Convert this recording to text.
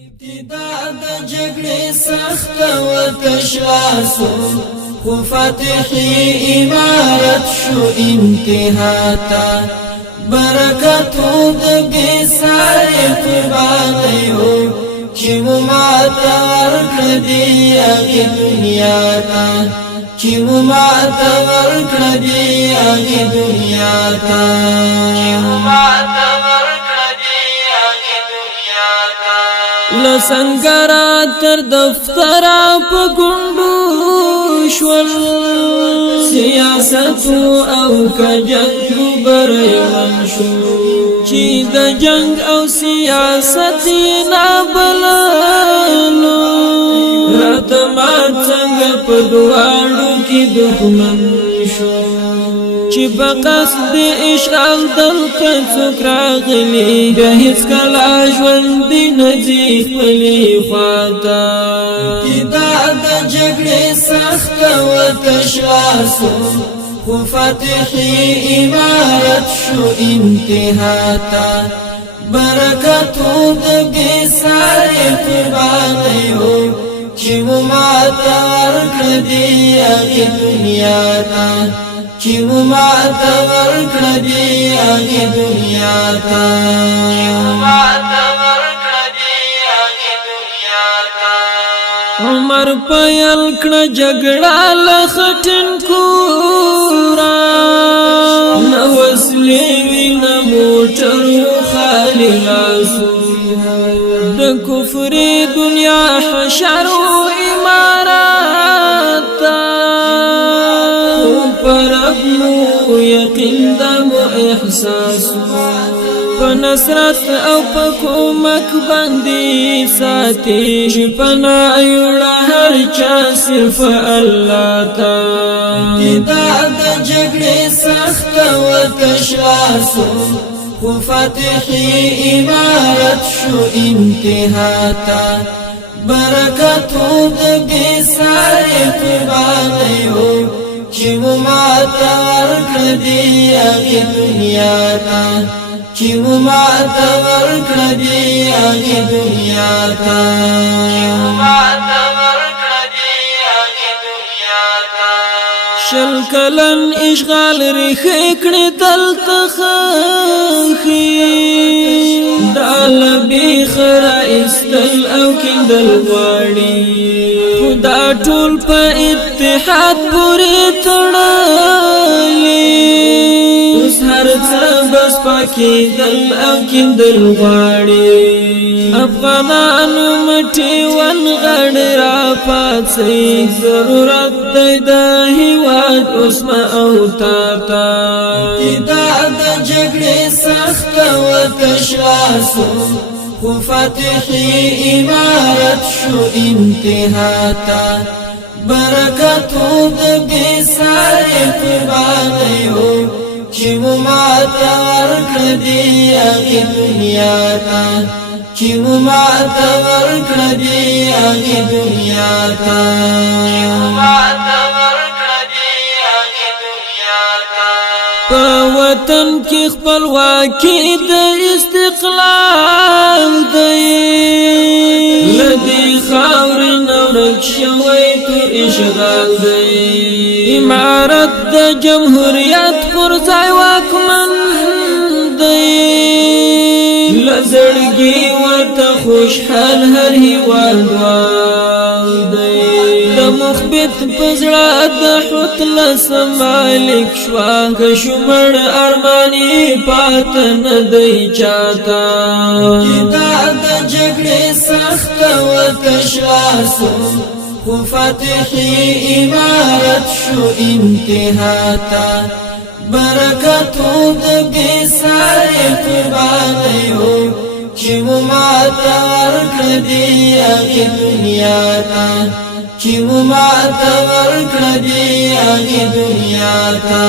ابتدا د جګړې سخت و تشواسو خو فتحي امارت شو انتها تا برکتو د بسای قربانیو چې مو ماته ورکړه دی هغې دنیا ته چې مو ماته ورکړه دی هغې دنیا ته لسنگرا تر دفترا پا گنڈو شول سیاستو او کا جنگ بریون شو چی دا جنگ او سیاستی نابلالو راتمات سنگ پا دوارو کی دخمن شو چی بقصد اشغال دل کڅوک راغلی بیا هیڅ کله ژوندی نځي خپلې خواته ابتدا د جګړې سخته وتشواسو خو فتحي امارت شو انتها ته برکتو د بېسارې قربانیو چې مو ماته ورکړه دی هغې دنیا ته چې مو ماته ورکړه دی هغې دنیا ته عمر پیل کړه جګړه له خټینکوره نه وسلې وي نه موټر و خالي لاسو د کفر دنیا حشر و امارات ته پربنو یقین دمو احساس پنصرت او پکومک بندی ساتی شپنا ایوڑا ہر چا صرف اللہ تا ابتدا دا جگڑی سخت و تشواسو خو فتحی امارت شو انتها تا برکتو دا بیساری قربانیو چې مو ماته ورکړه دی هغې دنیا ته چې مو ماته ورکړه دی هغې دنیا ته شل کلن اشغال ریښې کړې دلته خښې ډالبې خره ایستل او کیندل غواړي دا ټول په اتحاد پورې تړلي اوس هر څه بس پاکېدل او کیندل غواړي افغانانو مټې ونغړ راپاڅئ ضرورت دی د هېواد اوس مه او تاته ابتدا د جګړې سخته وتشواسو خو فتحي امارت شو انتها تا برکتو د بېسارې قربانیو چې مو ماته ورکړه دی هغې دنیا ته چې مو ماته ورکړه دی هغې دنیا ته په وطن کې خپلواکي د استقلال دی له دې خاورې نه ورک شوی تور اشغال دی امارت د جمهوریت پر ځای واکمن دی له زړګي ورته خوشحال هر هېوادوال دی د مخبت په زړه د حتلس مالک شوه که شمړ ارمان یې پاته نه دی چاته ابتدا د جګړې سخته وتشواسو خو فتحي امارت شو انتها ته برکتو د بېسارې قربانیو چې مو ماته ورکړه دی هغې دنیا ته چې مو ماته ورکړه دی هغې دنیا ته